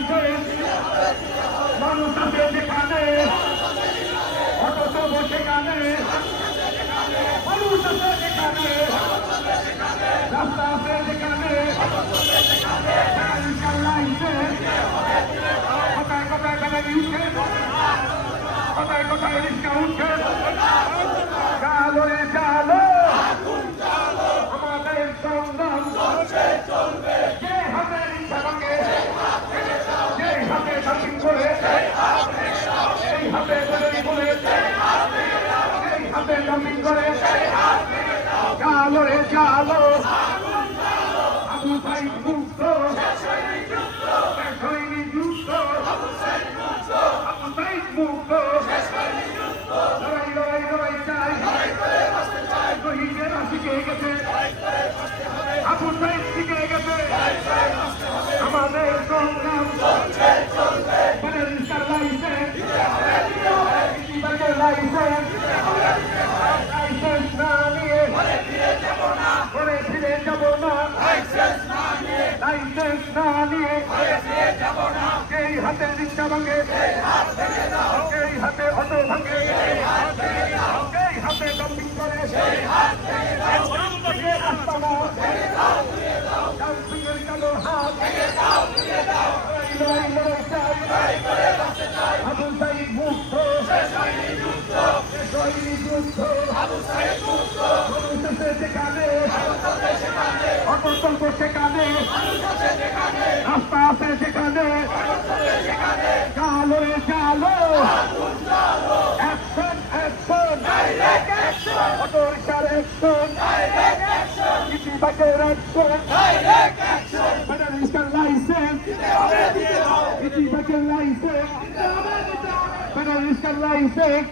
licence মানুষ আছে যেখানে অথচ সেখানে মানুষ আছে যেখানে রাস্তা আছে যেখানে লাইসেন্স কোথায় কোথায় ব্যানারি উঠছে কোথায় কোথায় রিক্সা উঠছে চালো রে চালো আমাদের সংগ্রাম যে হাতে রিক্সা ভাঙে যে হাতে শাসিং করে সেই হাতে ব্যানারি বলে সেই হাতে ডাম্পিং করে চালো রে চালো আবু সাইদ মুক্ত সৈনিক যুক্ত আবু সাইদ মুক্ত লড়াই লড়াই লড়াই চাই শহীদেরা শিখে গেছে আবু সাইদ শিখে গেছে আমাদের সংগ্রাম ব্যানারিস্টার লাইসেন্স লাইসেন্স লাইসেন্স না নিয়ে ঘরে ফিরে যাব না লাইসেন্স না নিয়ে এই হাতে রিক্সা ভাঙে এই হাতে অটো ভাঙে এই হাতে ডাম্পিং করে রাস্তা না ডাম্পিংয়ের কালো হাত লড়াই লড়াই চাই আবু সাইদ মুক্ত সৈনিক যুদ্ধ মানুষ আছে যেখানে অটো চলবে সেখানে রাস্তা আছে যেখানে চালো রে চালো অ্যাকশন অ্যাকশন অটো রিক্সার অ্যাকশন ইতিবাচের অ্যাকশন ব্যানারিস্টার লাইসেন্স ইতিবাচের লাইসেন্স ব্যানারিস্টার লাইসেন্স